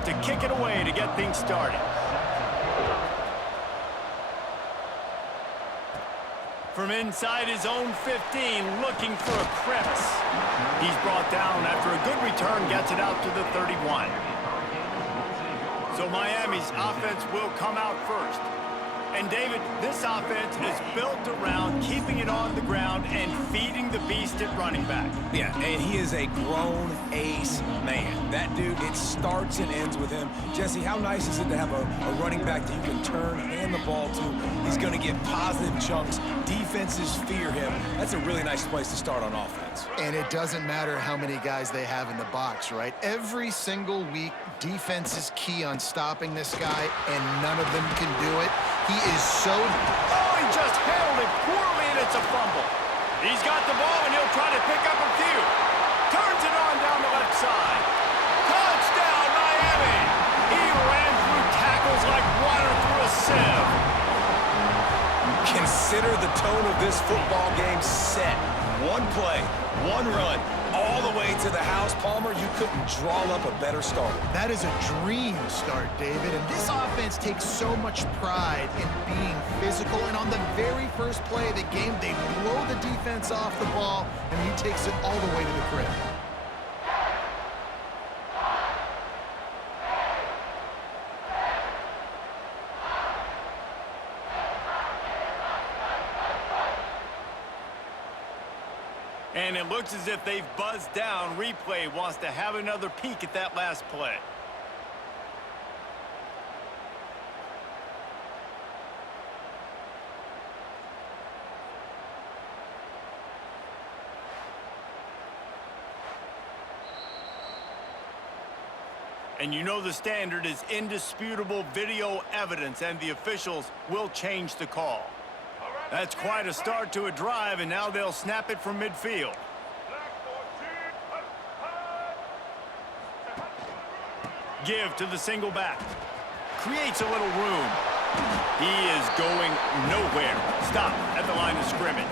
out to kick it away to get things started. From inside his own 15, looking for a crevice. He's brought down after a good return, gets it out to the 31. So Miami's offense will come out first. And, David, this offense is built around keeping it on the ground and feeding the beast at running back. Yeah, and he is a grown ace man. That dude, it starts and ends with him. Jesse, how nice is it to have a running back that you can turn, hand the ball to? He's going to get positive chunks. Defenses fear him. That's a really nice place to start on offense. And it doesn't matter how many guys they have in the box, right? Every single week, defense is key on stopping this guy, and none of them can do it. He is so... Oh, he just handled it poorly, and it's a fumble. He's got the ball, and he'll try to pick up a few. Turns it on down the left side. Touchdown, Miami! He ran through tackles like water through a sieve. Consider the tone of this football game set. One play, one run, all the way to the house. Palmer, you couldn't draw up a better start. That is a dream start, David. And this offense takes so much pride in being physical. And on the very first play of the game, they blow the defense off the ball, and he takes it all the way to the crib. And it looks as if they've buzzed down. Replay wants to have another peek at that last play. And you know the standard is indisputable video evidence, and the officials will change the call. That's quite a start to a drive, and now they'll snap it from midfield. Give to the single back. Creates a little room. He is going nowhere. Stop at the line of scrimmage.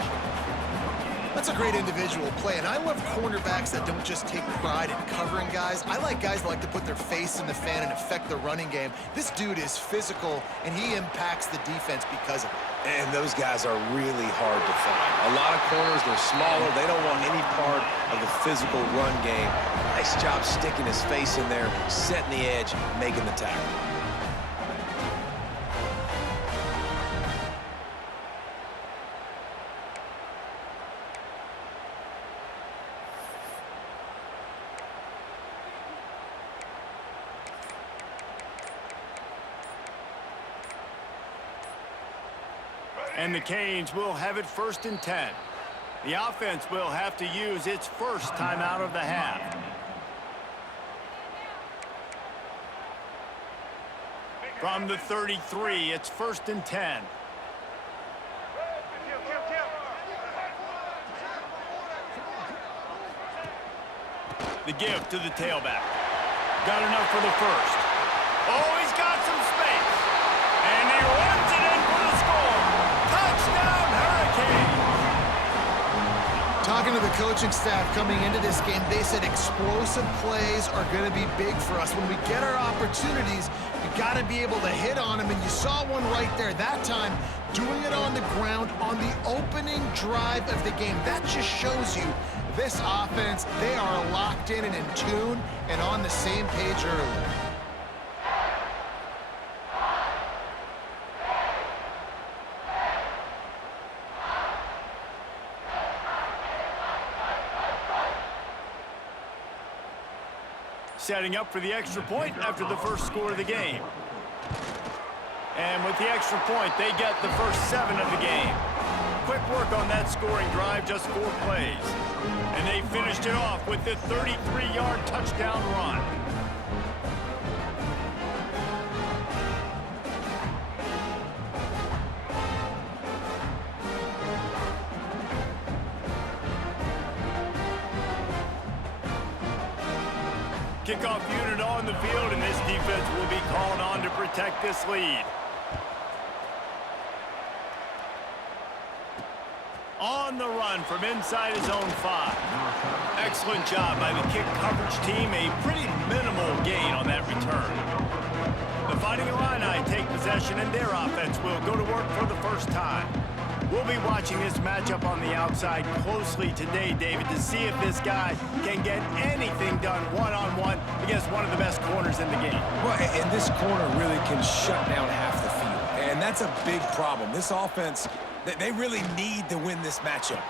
That's a great individual play, and I love cornerbacks that don't just take pride in covering guys. I like guys that like to put their face in the fan and affect the running game. This dude is physical, and he impacts the defense because of it. And those guys are really hard to find. A lot of corners, they're smaller. They don't want any part of the physical run game. Nice job sticking his face in there, setting the edge, making the tackle. And the Canes will have it 1st and 10. The offense will have to use its first timeout of the half. From the 33, it's 1st and 10. The give to the tailback. Got enough for the first. Oh, he's got some space. And he runs it in for the score. Touchdown, Hurricanes! Talking to the coaching staff coming into this game, they said explosive plays are going to be big for us. When we get our opportunities, we got to be able to hit on them, and you saw one right there. That time, doing it on the ground on the opening drive of the game. That just shows you this offense, they are locked in and in tune and on the same page early. Setting up for the extra point after the first score of the game. And with the extra point, they get the first 7 of the game. Quick work on that scoring drive, just 4 plays. And they finished it off with the 33-yard touchdown run. Kickoff unit on the field, and this defense will be called on to protect this lead. On the run from inside his own 5. Excellent job by the kick coverage team. A pretty minimal gain on that return. The Fighting Illini take possession, and their offense will go to work for the first time. We'll be watching this matchup on the outside closely today, David, to see if this guy can get anything done one-on-one against one of the best corners in the game. Well, and this corner really can shut down half the field, and that's a big problem. This offense, they really need to win this matchup.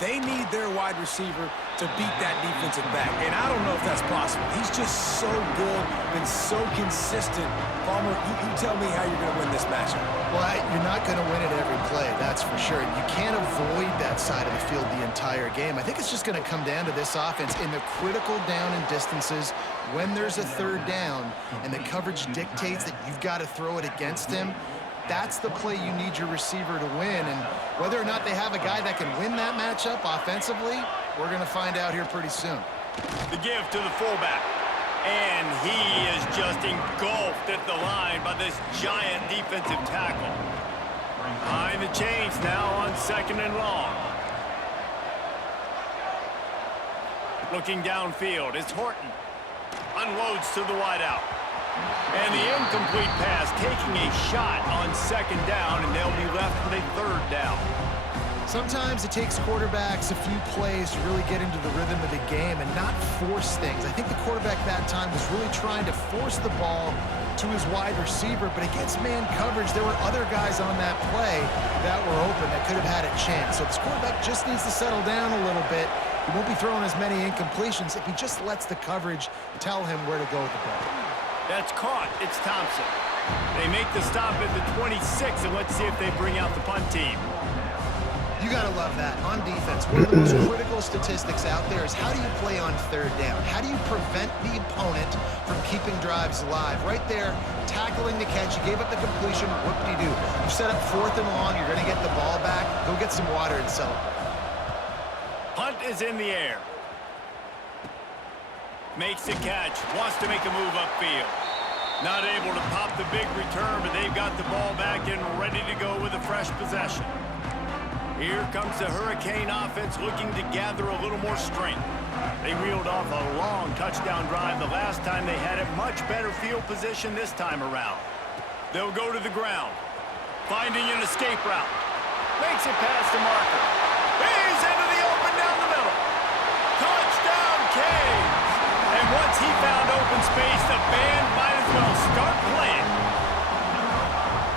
They need their wide receiver to beat that defensive back, and I don't know if that's possible. He's just so good and so consistent. Palmer, you tell me how you're going to win this matchup. Well, you're not going to win it every play, that's for sure. You can't avoid that side of the field the entire game. I think it's just going to come down to this offense in the critical down and distances when there's a third down and the coverage dictates that you've got to throw it against him. That's the play you need your receiver to win, and whether or not they have a guy that can win that matchup offensively, we're going to find out here pretty soon. The give to the fullback, and he is just engulfed at the line by this giant defensive tackle. Behind the chains now on 2nd and long. Looking downfield, it's Horton. Unloads to the wideout. And the incomplete pass taking a shot on 2nd down, and they'll be left with a 3rd down. Sometimes it takes quarterbacks a few plays to really get into the rhythm of the game and not force things. I think the quarterback that time was really trying to force the ball to his wide receiver, but against man coverage, there were other guys on that play that were open that could have had a chance. So this quarterback just needs to settle down a little bit. He won't be throwing as many incompletions if he just lets the coverage tell him where to go with the ball. That's caught. It's Thompson. They make the stop at the 26, and let's see if they bring out the punt team. You got to love that. On defense, one of the most critical statistics out there is how do you play on 3rd down? How do you prevent the opponent from keeping drives alive? Right there, tackling the catch. You gave up the completion. Whoop-de-doo. You set up 4th and long. You're going to get the ball back. Go get some water and celebrate. Punt is in the air. Makes the catch. Wants to make a move upfield. Not able to pop the big return, but they've got the ball back and ready to go with a fresh possession. Here comes the Hurricane offense looking to gather a little more strength. They reeled off a long touchdown drive the last time they had a much better field position this time around. They'll go to the ground. Finding an escape route. Makes it past the marker. He's into the open down the middle. Touchdown, Canes! And once he found open space, the band might as well start playing.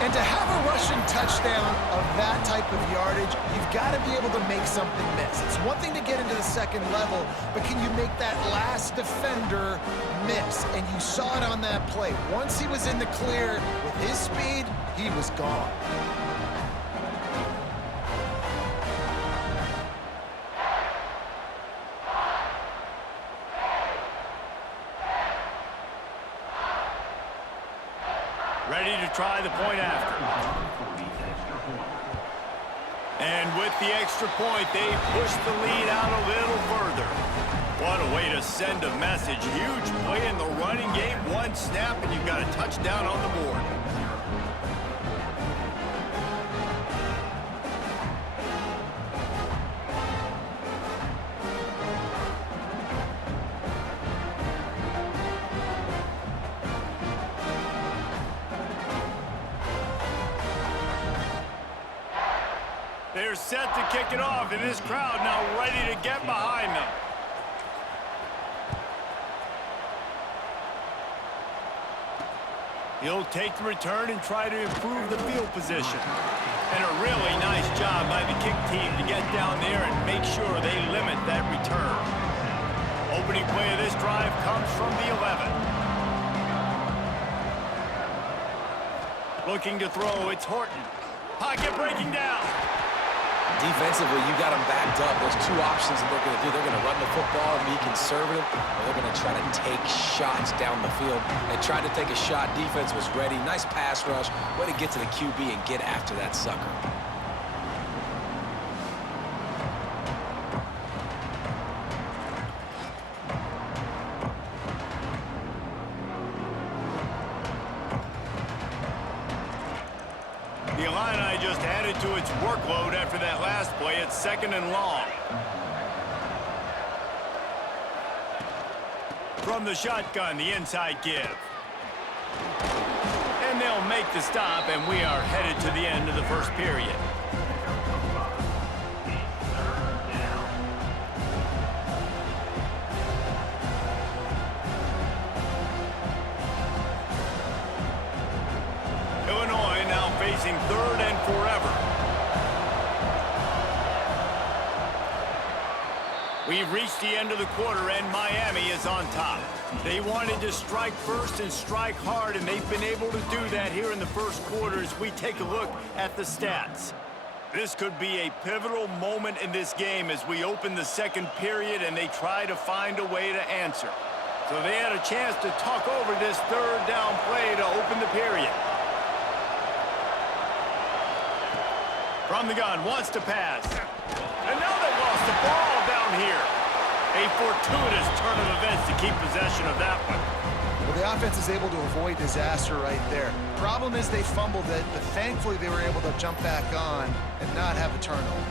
And to have a rushing touchdown of that type of yardage, you've got to be able to make something miss. It's one thing to get into the 2nd level, but can you make that last defender miss? And you saw it on that play. Once he was in the clear with his speed, he was gone. Ready to try the point after. And with the extra point, they push the lead out a little further. What a way to send a message. Huge play in the running game. One snap, and you've got a touchdown on the board. They're set to kick it off, and this crowd now ready to get behind them. He'll take the return and try to improve the field position. And a really nice job by the kick team to get down there and make sure they limit that return. Opening play of this drive comes from the 11. Looking to throw, it's Horton. Pocket breaking down. Defensively, you got them backed up. There's 2 options that they're going to do. They're going to run the football and be conservative, or they're going to try to take shots down the field. They tried to take a shot. Defense was ready. Nice pass rush. Way to get to the QB and get after that sucker. The Illini just added to its workload after that last play. It's 2nd and long. From the shotgun, the inside give. And they'll make the stop, and we are headed to the end of the first period. Illinois now facing third and forever. We've reached the end of the quarter, and Miami is on top. They wanted to strike first and strike hard, and they've been able to do that here in the first quarter as we take a look at the stats. This could be a pivotal moment in this game as we open the second period and they try to find a way to answer. So they had a chance to talk over this third down play to open the period. From the gun, wants to pass. And now they lost the ball down here. A fortuitous turn of events to keep possession of that one. Well, the offense is able to avoid disaster right there. Problem is they fumbled it, but thankfully they were able to jump back on and not have a turnover.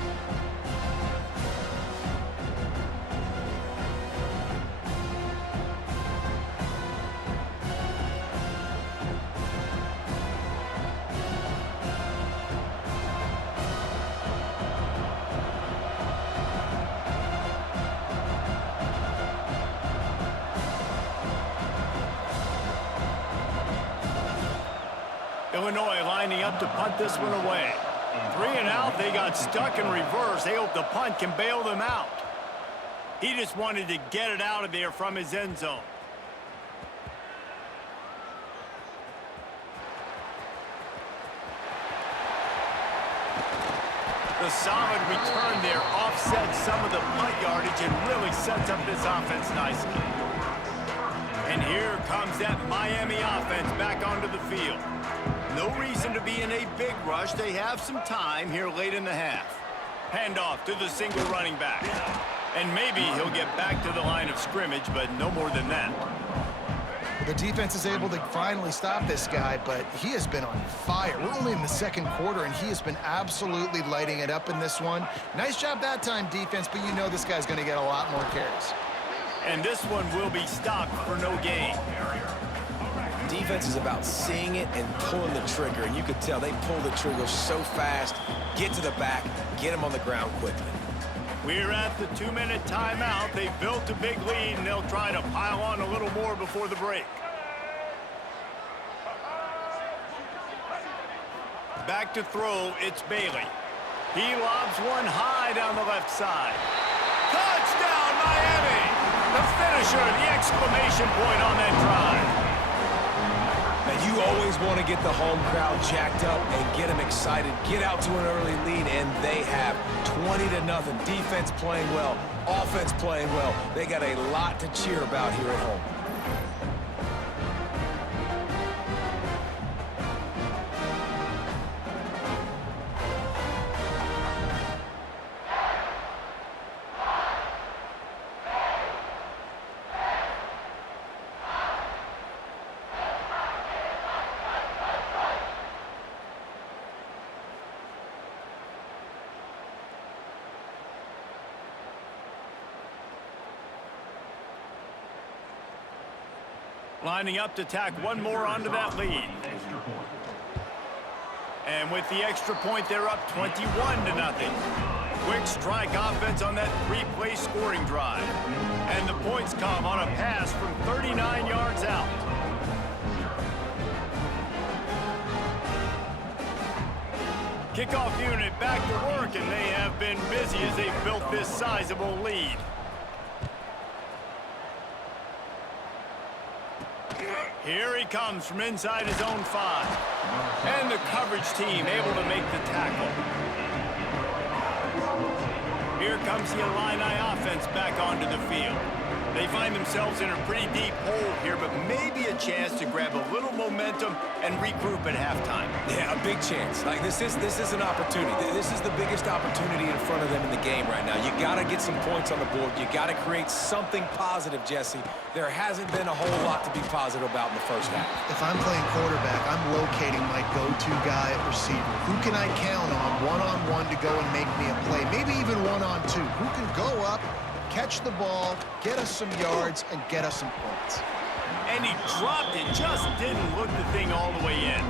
Illinois lining up to punt this one away. 3 and out, they got stuck in reverse. They hope the punt can bail them out. He just wanted to get it out of there from his end zone. The solid return there offsets some of the punt yardage and really sets up this offense nicely. And here comes that Miami offense back onto the field. No reason to be in a big rush. They have some time here late in the half. Handoff to the single running back. And maybe he'll get back to the line of scrimmage, but no more than that. The defense is able to finally stop this guy, but he has been on fire. We're only in the second quarter, and he has been absolutely lighting it up in this one. Nice job that time, defense, but you know this guy's going to get a lot more carries. And this one will be stopped for no gain. Defense is about seeing it and pulling the trigger, and you could tell they pull the trigger so fast, get to the back, get him on the ground quickly. We're at the 2-minute timeout. They've built a big lead, and they'll try to pile on a little more before the break. Back to throw, it's Bailey. He lobs one high down the left side. Touchdown, Miami! The finisher, the exclamation point on that drive. Now, you always want to get the home crowd jacked up and get them excited, get out to an early lead, and they have 20-0. Defense playing well, offense playing well. They got a lot to cheer about here at home. Lining up to tack one more onto that lead. And with the extra point, they're up 21-0. Quick strike offense on that 3-play scoring drive. And the points come on a pass from 39 yards out. Kickoff unit back to work, and they have been busy as they've built this sizable lead. Here he comes from inside his own 5. And the coverage team able to make the tackle. Here comes the Illini offense back onto the field. They find themselves in a pretty deep hole here, but maybe a chance to grab a little momentum and regroup at halftime. Yeah, a big chance. Like this is an opportunity. This is the biggest opportunity in front of them in the game right now. You got to get some points on the board. You got to create something positive, Jesse. There hasn't been a whole lot to be positive about in the first half. If I'm playing quarterback, I'm locating my go-to guy at receiver. Who can I count on one-on-one to go and make me a play? Maybe even one-on-two. Who can go up, catch the ball, get us some yards, and get us some points. And he dropped it, just didn't look the thing all the way in.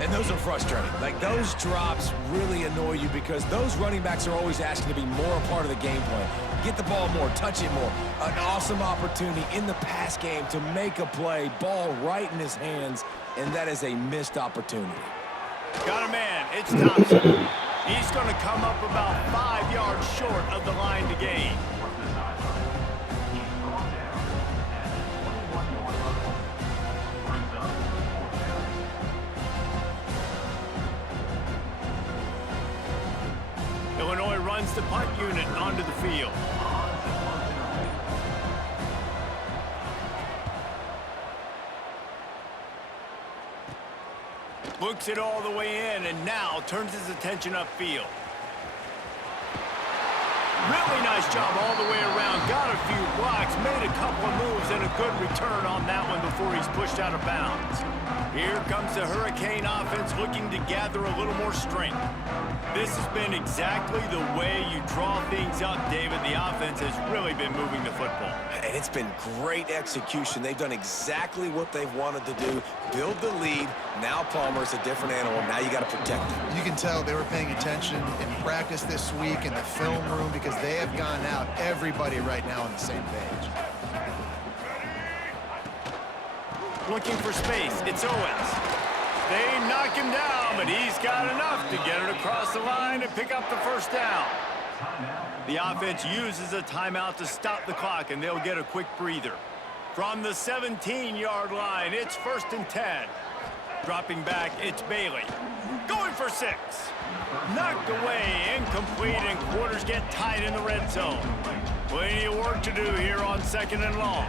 And those are frustrating. Like, those drops really annoy you because those running backs are always asking to be more a part of the game plan. Get the ball more, touch it more. An awesome opportunity in the pass game to make a play, ball right in his hands, and that is a missed opportunity. Got a man, it's Thompson. He's going to come up about 5 yards short of the line to gain. Illinois runs the punt unit onto the field. Looks it all the way in and now turns his attention upfield. Really nice job all the way around. Got a few blocks, made a couple of moves, and a good return on that one before he's pushed out of bounds. Here comes the Hurricane offense looking to gather a little more strength. This has been exactly the way you draw things up, David. The offense has really been moving the football. And it's been great execution. They've done exactly what they've wanted to do. Build the lead. Now Palmer's a different animal. Now you got to protect him. You can tell they were paying attention in practice this week in the film room because they have gone out, everybody right now on the same page. Looking for space, it's Owens. They knock him down, but he's got enough to get it across the line and pick up the first down. The offense uses a timeout to stop the clock, and they'll get a quick breather. From the 17-yard line, it's 1st and 10. Dropping back, it's Bailey. Going for 6. Knocked away, incomplete, and quarters get tight in the red zone. Plenty of work to do here on 2nd and long.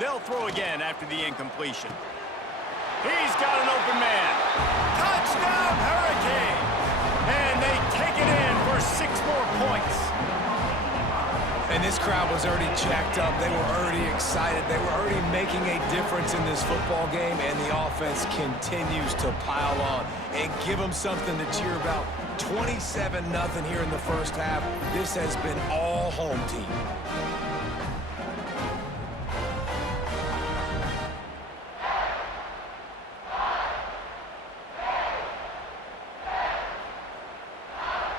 They'll throw again after the incompletion. He's got an open man. Touchdown, Hurricane! And they take it in for 6 more points. And this crowd was already jacked up. They were already excited. They were already making a difference in this football game, and the offense continues to pile on and give them something to cheer about. 27-0 here in the first half. This has been all home team.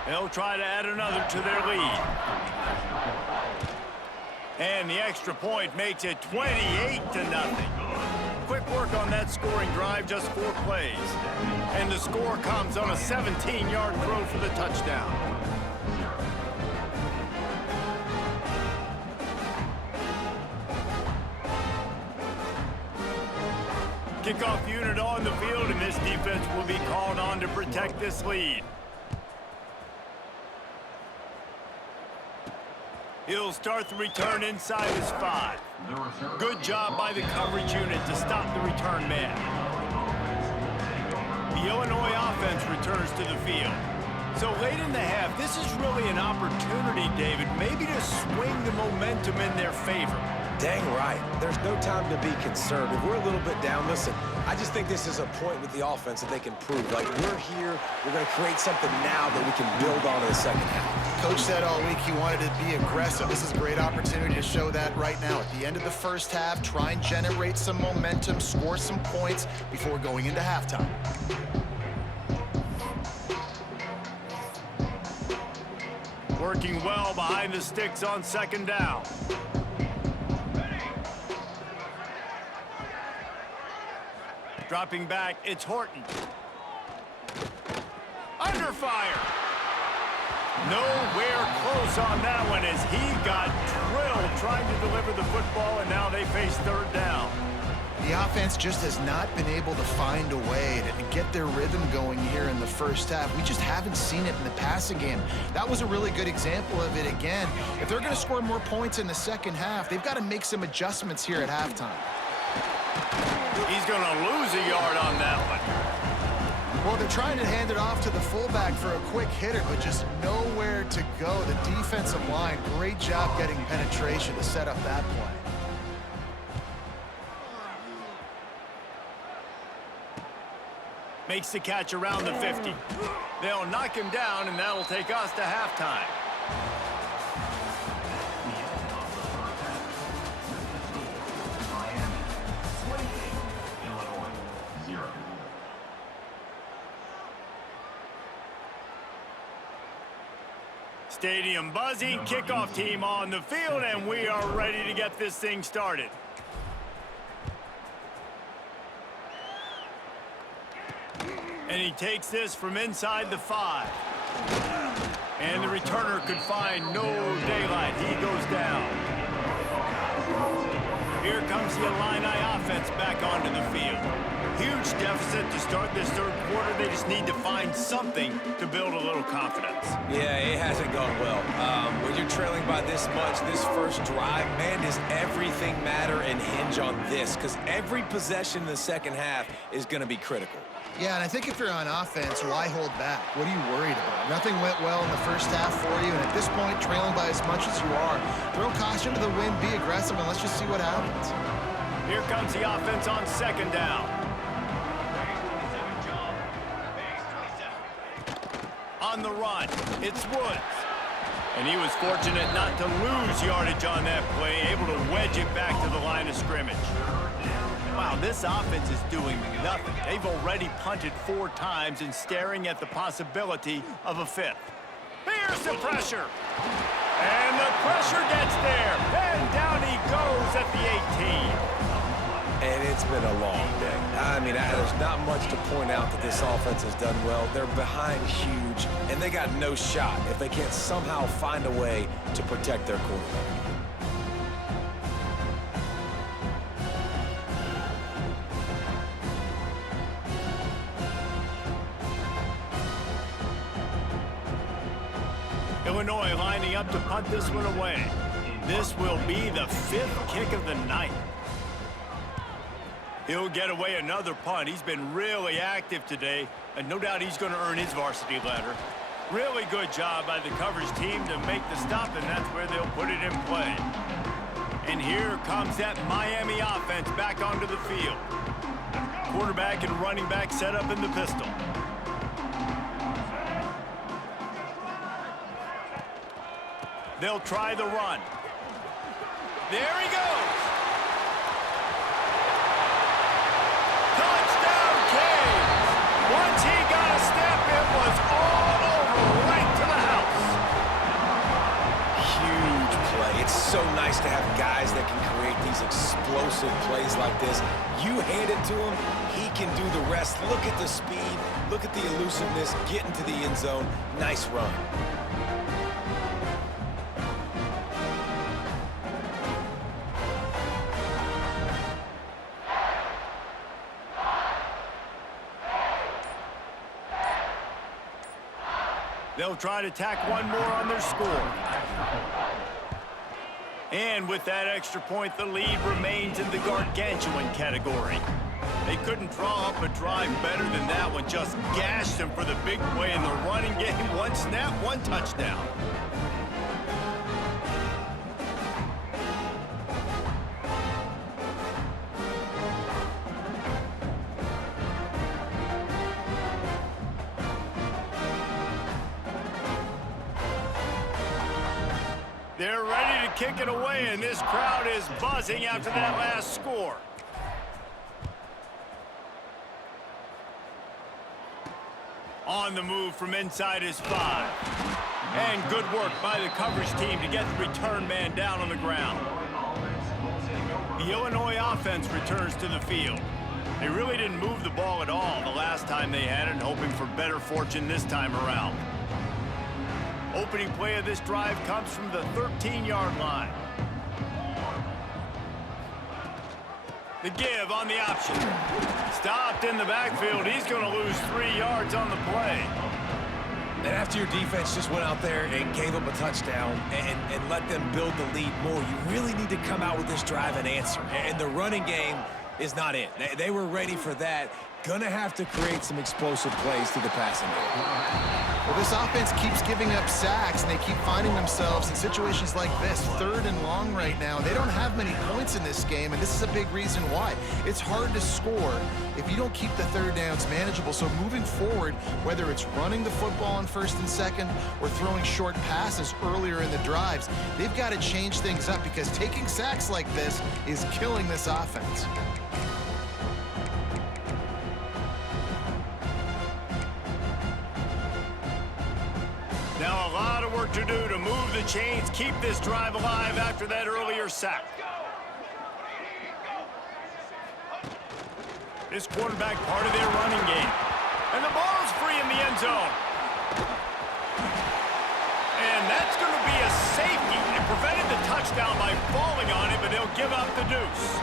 They'll try to add another to their lead. And the extra point makes it 28-0. Quick work on that scoring drive, just 4 plays. And the score comes on a 17-yard throw for the touchdown. Kickoff unit on the field, and this defense will be called on to protect this lead. He'll start the return inside his 5. Good job by the coverage unit to stop the return man. The Illinois offense returns to the field. So late in the half, this is really an opportunity, David, maybe to swing the momentum in their favor. Dang right. There's no time to be concerned. If we're a little bit down, listen, I just think this is a point with the offense that they can prove. Like, we're here, we're going to create something now that we can build on in the second half. Coach said all week he wanted to be aggressive. This is a great opportunity to show that right now. At the end of the first half, try and generate some momentum, score some points before going into halftime. Working well behind the sticks on 2nd down. Dropping back, it's Horton. Under fire. Nowhere close on that one as he got drilled trying to deliver the football, and now they face 3rd down. The offense just has not been able to find a way to get their rhythm going here in the first half. We just haven't seen it in the passing game. That was a really good example of it again. If they're going to score more points in the second half, they've got to make some adjustments here at halftime. He's going to lose a yard on that one. Well, they're trying to hand it off to the fullback for a quick hitter, but just nowhere to go. The defensive line, great job getting penetration to set up that play. Makes the catch around the 50. They'll knock him down, and that'll take us to halftime. Stadium buzzing, kickoff team on the field, and we are ready to get this thing started. And he takes this from inside the 5. And the returner could find no daylight. He goes down. Here comes the Illini offense back onto the field. Huge deficit to start this third quarter. They just need to find something to build a little confidence. Yeah, it hasn't gone well. When you're trailing by this much, this first drive, man, does everything matter and hinge on this? Because every possession in the second half is going to be critical. Yeah, and I think if you're on offense, why hold back? What are you worried about? Nothing went well in the first half for you, and at this point, trailing by as much as you are, throw caution to the wind, be aggressive, and let's just see what happens. Here comes the offense on second down. On the run, it's Woods. And he was fortunate not to lose yardage on that play, able to wedge it back to the line of scrimmage. Wow, this offense is doing nothing. They've already punted 4 times and staring at the possibility of a 5th. Here's the pressure. And the pressure gets there. And down he goes at the 18. And it's been a long day. I mean, there's not much to point out that this offense has done well. They're behind huge, and they got no shot if they can't somehow find a way to protect their quarterback. Illinois lining up to punt this one away. This will be the 5th kick of the night. He'll get away another punt. He's been really active today, and no doubt he's going to earn his varsity letter. Really good job by the coverage team to make the stop, and that's where they'll put it in play. And here comes that Miami offense back onto the field. Quarterback and running back set up in the pistol. They'll try the run. There he goes. Touchdown, Canes. Once he got a step, it was all over, right to the house. Huge play. It's so nice to have guys that can create these explosive plays like this. You hand it to him, he can do the rest. Look at the speed. Look at the elusiveness. Get into the end zone. Nice run. They'll try to tack one more on their score. And with that extra point, the lead remains in the gargantuan category. They couldn't draw up a drive better than that one. Just gashed them for the big play in the running game. One snap, one touchdown. They're ready to kick it away, and this crowd is buzzing after that last score. On the move from inside his 5. And good work by the coverage team to get the return man down on the ground. The Illinois offense returns to the field. They really didn't move the ball at all the last time they had it, hoping for better fortune this time around. Opening play of this drive comes from the 13-yard line. The give on the option. Stopped in the backfield. He's going to lose 3 yards on the play. And after your defense just went out there and gave them a touchdown and let them build the lead more, you really need to come out with this drive and answer. And the running game is not it. They were ready for that, Gonna have to create some explosive plays to the passing game. Well, this offense keeps giving up sacks, and they keep finding themselves in situations like this, 3rd and long right now. They don't have many points in this game, and this is a big reason why. It's hard to score if you don't keep the 3rd downs manageable. So moving forward, whether it's running the football on 1st and 2nd or throwing short passes earlier in the drives, they've got to change things up because taking sacks like this is killing this offense. Now a lot of work to do to move the chains, keep this drive alive after that earlier sack. This quarterback part of their running game. And the ball's free in the end zone. And that's going to be a safety. It prevented the touchdown by falling on it, but they'll give up the deuce.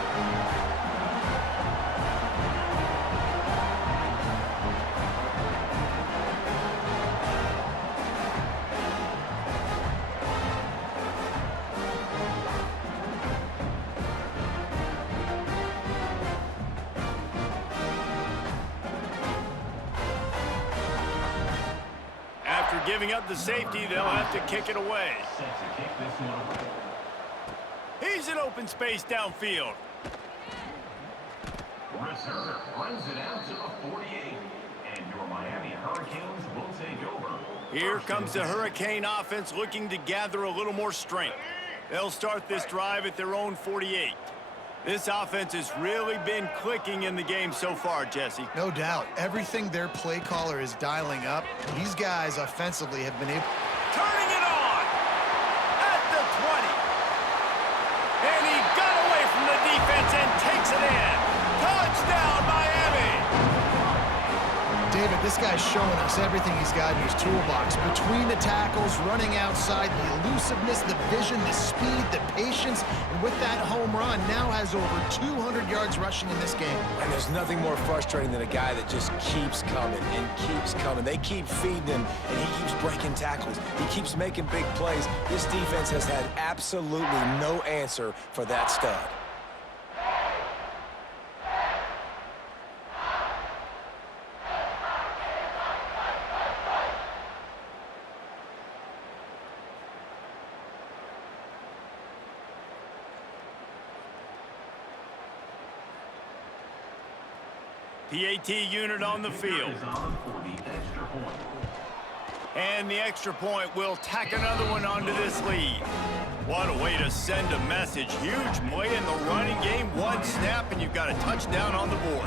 Giving up the safety, they'll have to kick it away. He's in open space downfield. Returner runs it out to the 48, and your Miami Hurricanes will take over. Here comes the Hurricane offense looking to gather a little more strength. They'll start this drive at their own 48. This offense has really been clicking in the game so far, Jesse. No doubt. Everything their play caller is dialing up, these guys offensively have been able... Turning it on at the 20. And he got away from the defense and takes it in. Touchdown, Miami. David, this guy's showing us everything he's got in his toolbox. Between the tackles, running outside, the elusiveness, the vision, the speed, the patience, and with that home run, now has over 200 yards rushing in this game. And there's nothing more frustrating than a guy that just keeps coming and keeps coming. They keep feeding him, and he keeps breaking tackles. He keeps making big plays. This defense has had absolutely no answer for that stud. PAT unit on the field. And the extra point will tack another one onto this lead. What a way to send a message. Huge play in the running game. One snap and you've got a touchdown on the board.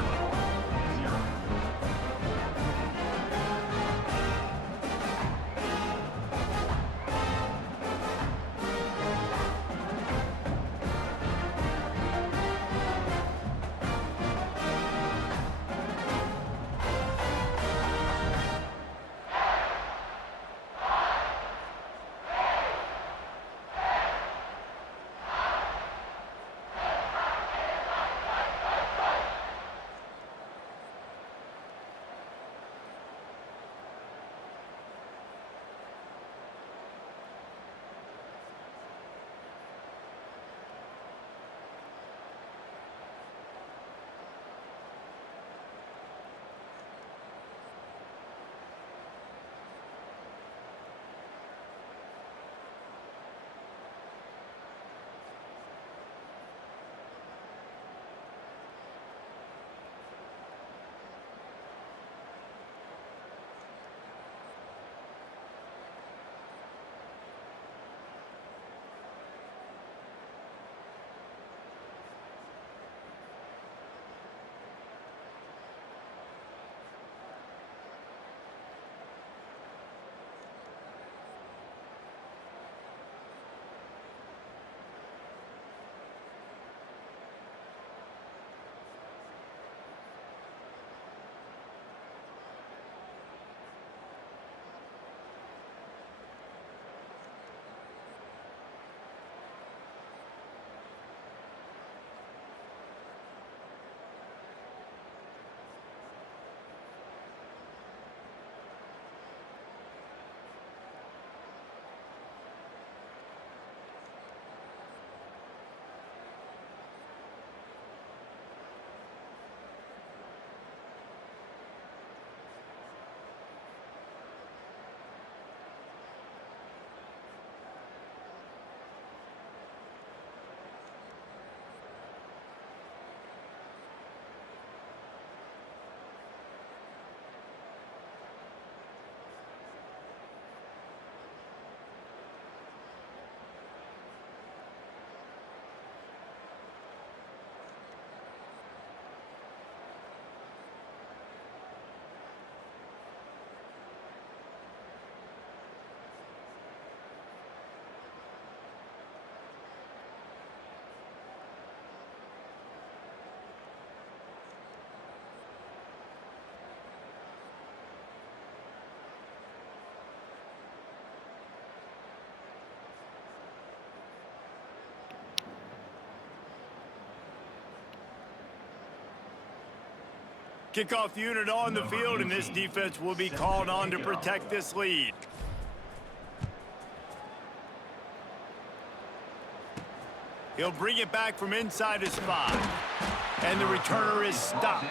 Kickoff unit on the field, and this defense will be called on to protect this lead. He'll bring it back from inside his 5. And the returner is stopped.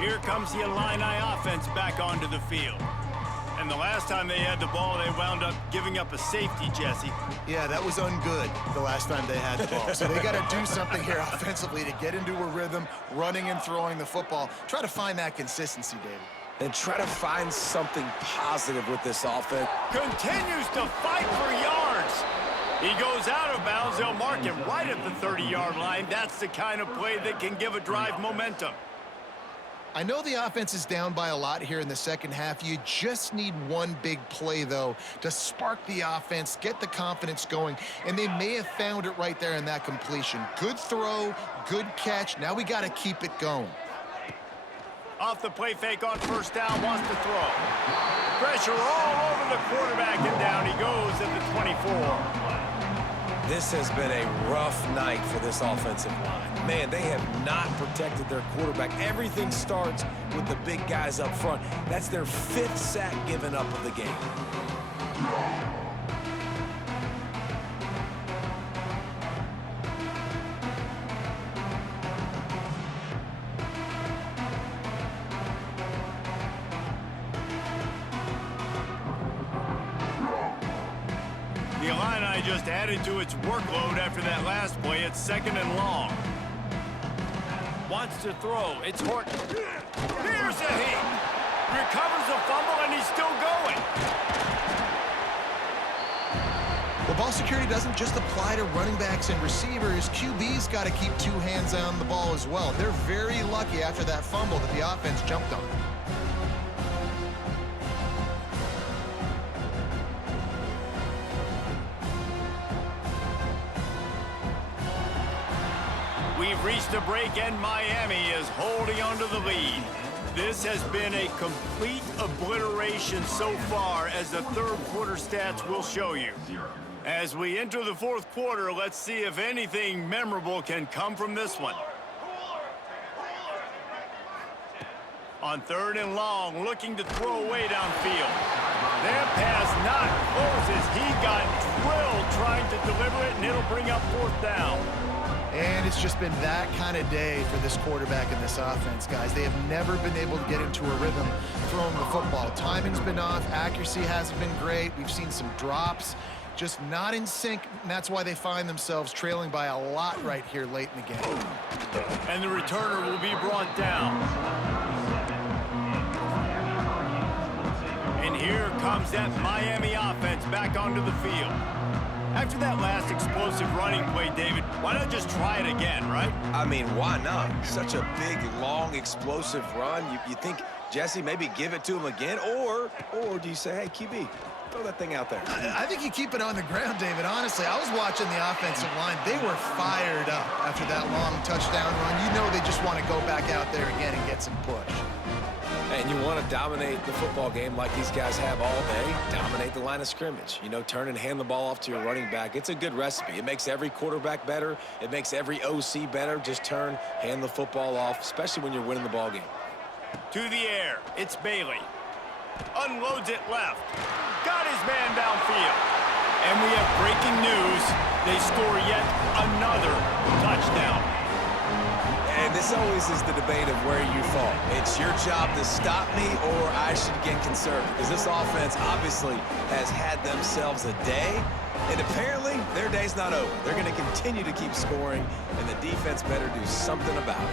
Here comes the Illini offense back onto the field. And the last time they had the ball, they wound up giving up a safety, Jesse. Yeah, that was ungood the last time they had the ball. So they got to do something here offensively to get into a rhythm, running and throwing the football. Try to find that consistency, David. And try to find something positive with this offense. Continues to fight for yards. He goes out of bounds. They'll mark him right at the 30-yard line. That's the kind of play that can give a drive momentum. I know the offense is down by a lot here in the second half. You just need one big play, though, to spark the offense, get the confidence going, and they may have found it right there in that completion. Good throw, good catch. Now we got to keep it going. Off the play fake on first down, wants to throw. Pressure all over the quarterback, and down he goes at the 24. This has been a rough night for this offensive line. Man, they have not protected their quarterback. Everything starts with the big guys up front. That's their 5th sack given up of the game. The Illini just added to its workload after that last play. It's 2nd and long. Wants to throw. It's Horton. Here's a hit. Recovers a fumble, and he's still going. Well, ball security doesn't just apply to running backs and receivers. QB's got to keep 2 hands on the ball as well. They're very lucky after that fumble that the offense jumped on. We've reached a break, and Miami is holding onto the lead. This has been a complete obliteration so far, as the third quarter stats will show you. As we enter the fourth quarter, let's see if anything memorable can come from this one. On 3rd and long, looking to throw away downfield. That pass not closes. He got drilled trying to deliver it, and it'll bring up 4th down. And it's just been that kind of day for this quarterback and this offense, guys. They have never been able to get into a rhythm throwing the football. Timing's been off. Accuracy hasn't been great. We've seen some drops, just not in sync, and that's why they find themselves trailing by a lot right here late in the game. And the returner will be brought down. And here comes that Miami offense back onto the field. After that last explosive running play, David, why not just try it again, right? I mean, why not? Such a big, long, explosive run. You think, Jesse, maybe give it to him again? Or do you say, hey, QB, throw that thing out there? I think you keep it on the ground, David. Honestly, I was watching the offensive line. They were fired up after that long touchdown run. You know they just want to go back out there again and get some push. And you want to dominate the football game like these guys have all day. Dominate the line of scrimmage. You know, turn and hand the ball off to your running back. It's a good recipe. It makes every quarterback better. It makes every OC better. Just turn, hand the football off, especially when you're winning the ball game. To the air. It's Bailey. Unloads it left. Got his man downfield. And we have breaking news. They score yet another touchdown. And this always is the debate of where you fall. It's your job to stop me, or I should get conservative. Because this offense obviously has had themselves a day, and apparently their day's not over. They're going to continue to keep scoring, and the defense better do something about it.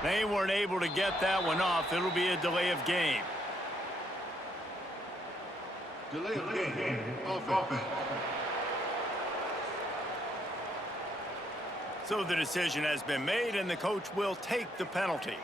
They weren't able to get that one off. It'll be a delay of game. Delay of game. Offense. So the decision has been made, and the coach will take the penalty.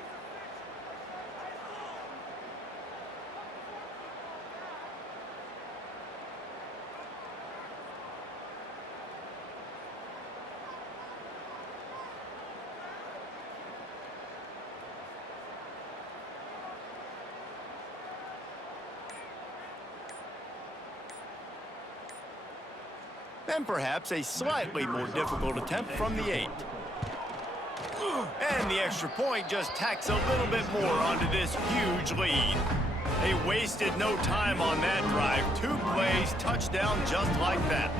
Then perhaps a slightly more difficult attempt from the 8. And the extra point just tacks a little bit more onto this huge lead. They wasted no time on that drive. 2 plays, touchdown just like that.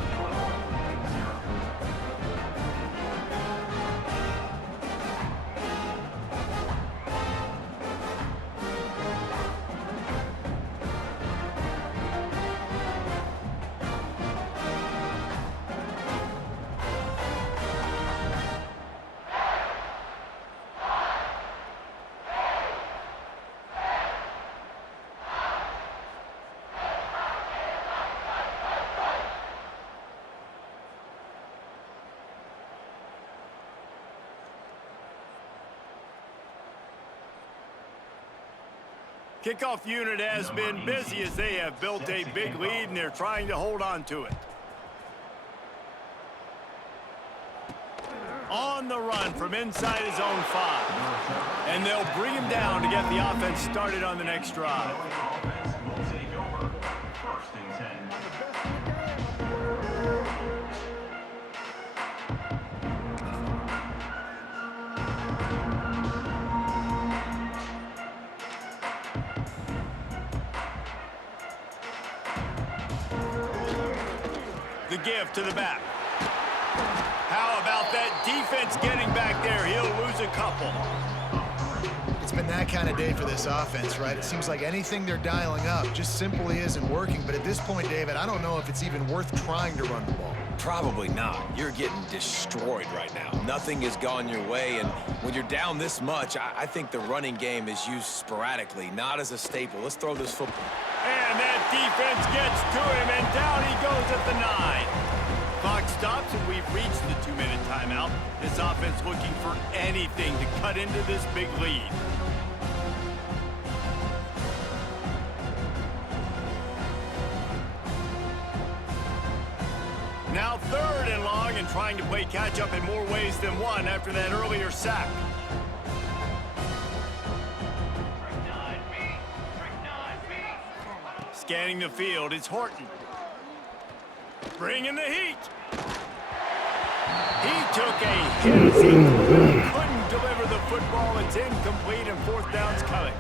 Kickoff unit has been busy as they have built a big lead and they're trying to hold on to it. On the run from inside his own 5. And they'll bring him down to get the offense started on the next drive. Offense will take over. 1st and 10. The give to the back. How about that defense getting back there? He'll lose a couple. It's been that kind of day for this offense, right? It seems like anything they're dialing up just simply isn't working. But at this point, David, I don't know if it's even worth trying to run the ball. Probably not. You're getting destroyed right now. Nothing has gone your way, and when you're down this much, I think the running game is used sporadically, not as a staple. Let's throw this football. And that defense gets to him, and down he goes at the 9. Clock stops, and we've reached the 2-minute timeout. This offense looking for anything to cut into this big lead. Now 3rd and long, and trying to play catch-up in more ways than one after that earlier sack. Scanning the field, it's Horton. Bringing the heat. He took a hit as he couldn't deliver the football. It's incomplete, and 4th down's coming.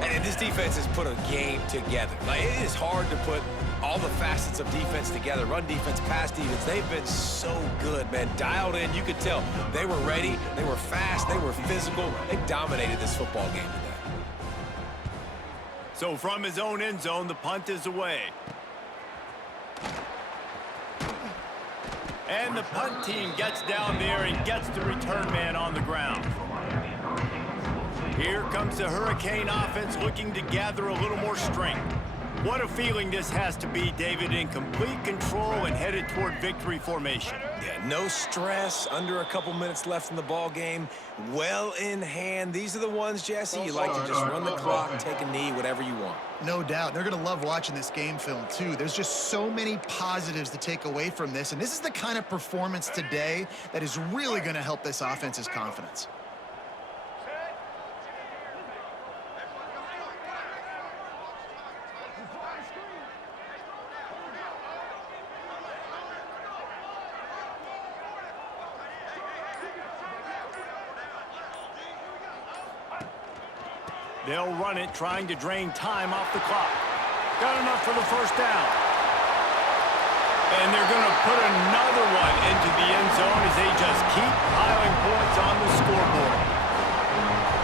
And this defense has put a game together. Like, it is hard to put all the facets of defense together. Run defense, pass defense. They've been so good, man. Dialed in. You could tell they were ready. They were fast. They were physical. They dominated this football game today. So from his own end zone, the punt is away. And the punt team gets down there and gets the return man on the ground. Here comes the Hurricane offense looking to gather a little more strength. What a feeling this has to be, David, in complete control and headed toward victory formation. Yeah, no stress, under a couple minutes left in the ball game, well in hand. These are the ones, Jesse, you like to just run the clock, take a knee, whatever you want. No doubt. They're going to love watching this game film, too. There's just so many positives to take away from this, and this is the kind of performance today that is really going to help this offense's confidence. They'll run it, trying to drain time off the clock. Got enough for the 1st down. And they're going to put another one into the end zone as they just keep piling points on the scoreboard.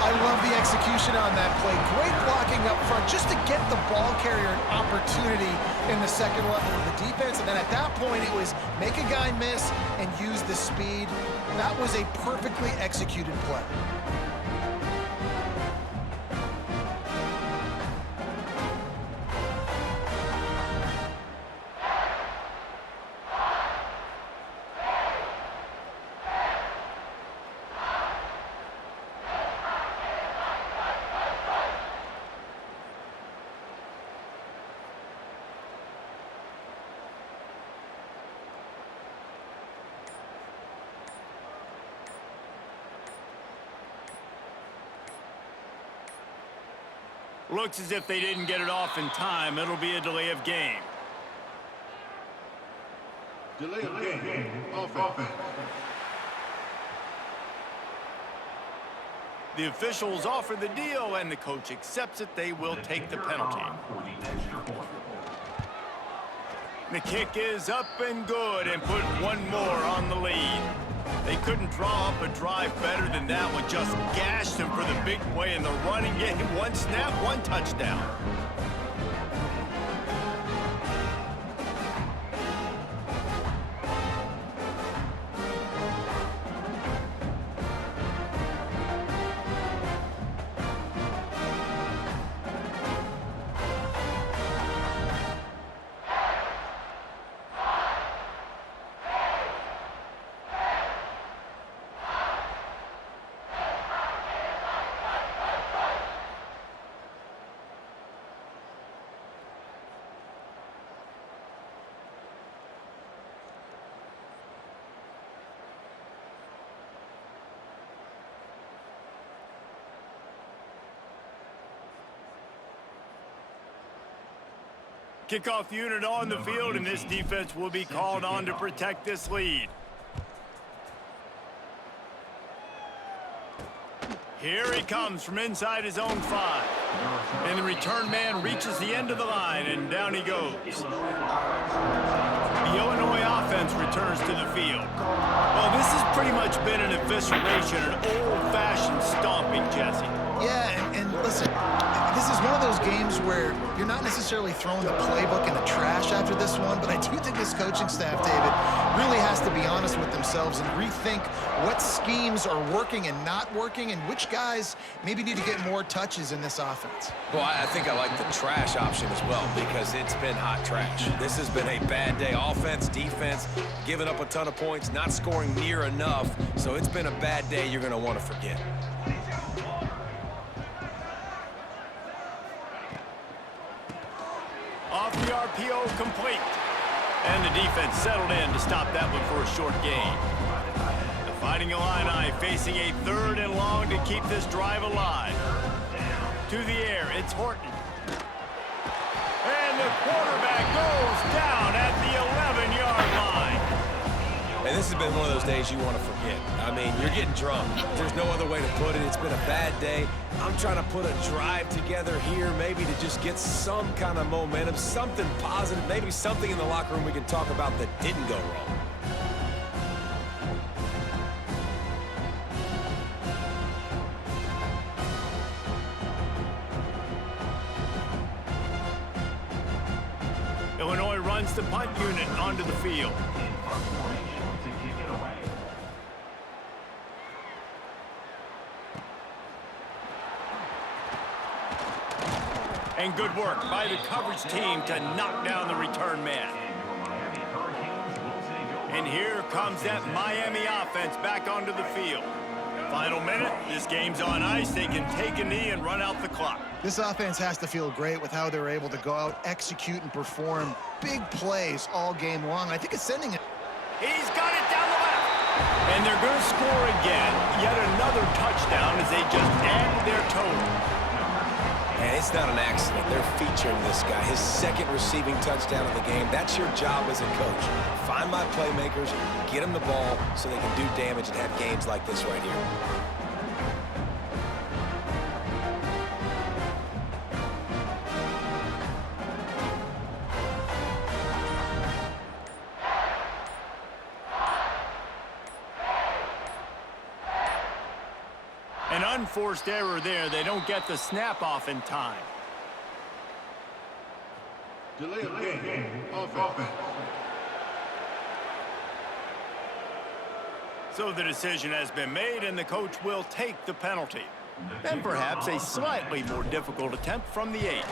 I love the execution on that play. Great blocking up front just to get the ball carrier an opportunity in the 2nd level of the defense. And then at that point, it was make a guy miss and use the speed. That was a perfectly executed play. Looks as if they didn't get it off in time. It'll be a delay of game. Delay of game. Offense. The officials offer the deal, and the coach accepts it. They will take the penalty. The kick is up and good, and put one more on the lead. They couldn't draw up a drive better than that one. Just gashed him for the big play in the running game. One snap, one touchdown. Kickoff unit on the field, and this defense will be called on to protect this lead. Here he comes from inside his own 5. And the return man reaches the end of the line, and down he goes. The Illinois offense returns to the field. Well, this has pretty much been an evisceration, an old-fashioned stomping, Jesse. Yeah, and listen, this is one of those games where you're not necessarily throwing the playbook in the trash after this one, but I do think this coaching staff, David, really has to be honest with themselves and rethink what schemes are working and not working, and which guys maybe need to get more touches in this offense. Well, I think I like the trash option as well, because it's been hot trash. This has been a bad day. Offense, defense, giving up a ton of points, not scoring near enough. So it's been a bad day you're going to want to forget. Off the RPO, complete. And the defense settled in to stop that one for a short gain. The Fighting Illini facing a 3rd and long to keep this drive alive. To the air, it's Horton. And the quarterback goes down at the 11-yard line. And this has been one of those days you want to forget. I mean, you're getting drunk. There's no other way to put it. It's been a bad day. I'm trying to put a drive together here, maybe to just get some kind of momentum, something positive, maybe something in the locker room we can talk about that didn't go wrong. Illinois runs the punt unit onto the field. And good work by the coverage team to knock down the return man. And here comes that Miami offense back onto the field. Final minute, this game's on ice. They can take a knee and run out the clock. This offense has to feel great with how they're able to go out, execute, and perform big plays all game long. I think it's sending it. He's got it down the left. And they're going to score again. Yet another touchdown as they just add to their total. And it's not an accident. They're featuring this guy. His 2nd receiving touchdown of the game. That's your job as a coach. Find my playmakers, get them the ball so they can do damage and have games like this right here. An unforced error there. They don't get the snap off in time. Delay of game. Offense. So the decision has been made, and the coach will take the penalty. And perhaps a slightly more difficult attempt from the 8.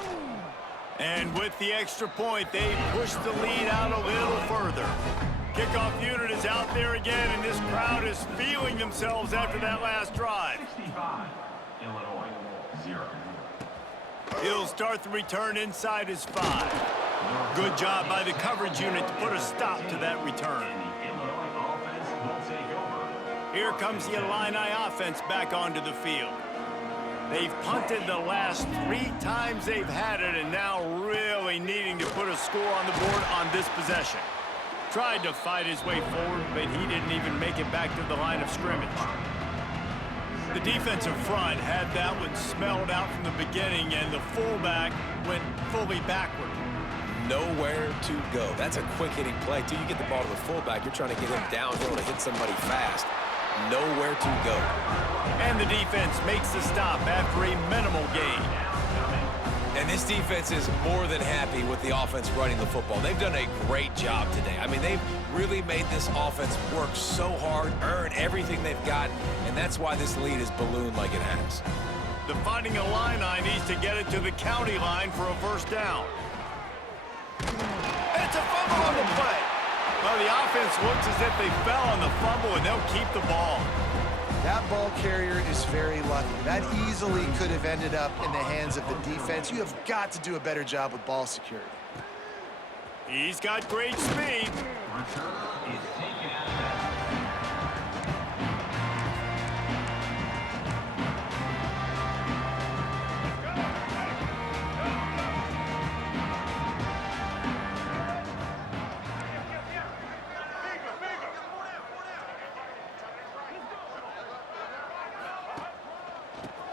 And with the extra point, they push the lead out a little further. Kickoff unit is out there again, and this crowd is feeling themselves after that last drive. 65, Illinois, 0. He'll start the return inside his 5. Good job by the coverage unit to put a stop to that return. Here comes the Illini offense back onto the field. They've punted the last 3 times they've had it, and now really needing to put a score on the board on this possession. Tried to fight his way forward, but he didn't even make it back to the line of scrimmage. The defensive front had that one smelled out from the beginning, and the fullback went fully backward. Nowhere to go. That's a quick-hitting play. Till you get the ball to the fullback, you're trying to get him downhill to hit somebody fast. Nowhere to go. And the defense makes the stop after a minimal gain. And this defense is more than happy with the offense running the football. They've done a great job today. I mean, they've really made this offense work so hard, earn everything they've got, and that's why this lead is ballooned like it has. The Fighting Illini needs to get it to the county line for a first down. It's a fumble on the play. Well, the offense looks as if they fell on the fumble, and they'll keep the ball. That ball carrier is very lucky. That easily could have ended up in the hands of the defense. You have got to do a better job with ball security. He's got great speed. Return is taken out of that.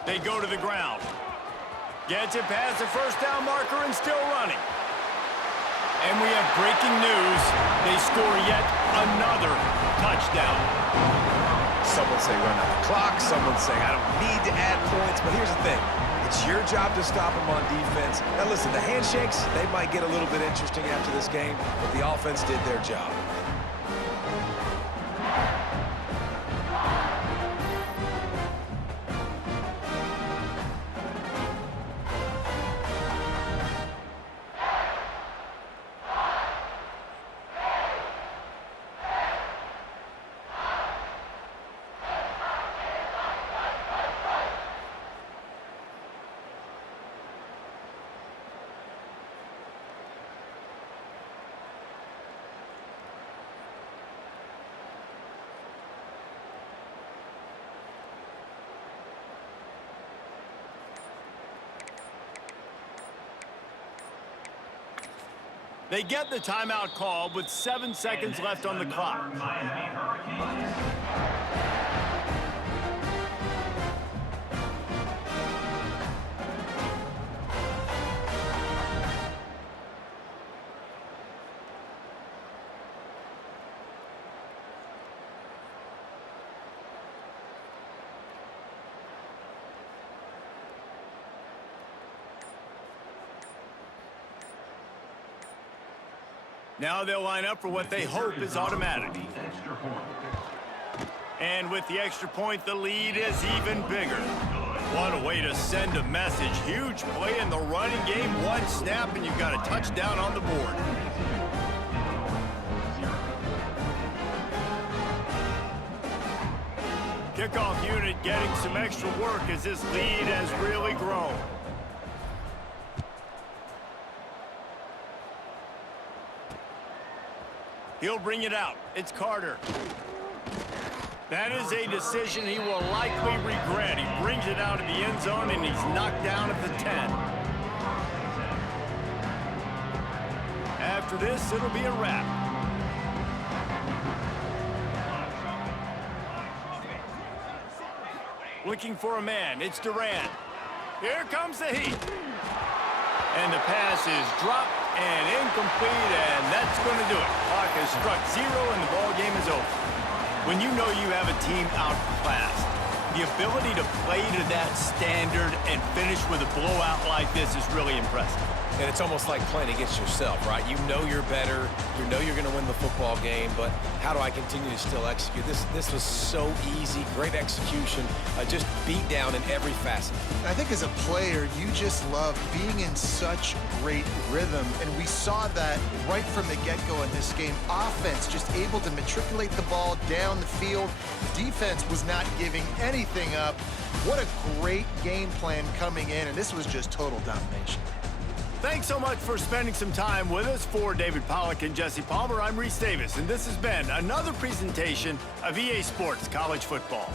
They go to the ground. Gets it past the first down marker and still running. And we have breaking news. They score yet another touchdown. Someone say run out the clock. Someone say I don't need to add points. But here's the thing. It's your job to stop them on defense. Now listen, the handshakes, they might get a little bit interesting after this game, but the offense did their job. They get the timeout call with 7 seconds left on the clock. Miami Hurricanes. Now they'll line up for what they hope is automatic. Extra point. And with the extra point, the lead is even bigger. What a way to send a message. Huge play in the running game. One snap, and you've got a touchdown on the board. Kickoff unit getting some extra work as this lead has really grown. He'll bring it out. It's Carter. That is a decision he will likely regret. He brings it out of the end zone, and he's knocked down at the 10. After this, it'll be a wrap. Looking for a man. It's Durant. Here comes the heat. And the pass is dropped and incomplete, and that's going to do it. Clock has struck 0, and the ball game is over. When you know you have a team outclassed, the ability to play to that standard and finish with a blowout like this is really impressive. And it's almost like playing against yourself, right? You know you're better. You know you're going to win the football game, but how do I continue to still execute? This was so easy, great execution, just beat down in every facet. I think as a player, you just love being in such great rhythm, and we saw that right from the get-go in this game. Offense just able to matriculate the ball down the field. Defense was not giving anything up. What a great game plan coming in, and this was just total domination. Thanks so much for spending some time with us. For David Pollack and Jesse Palmer, I'm Reese Davis, and this has been another presentation of EA Sports College Football.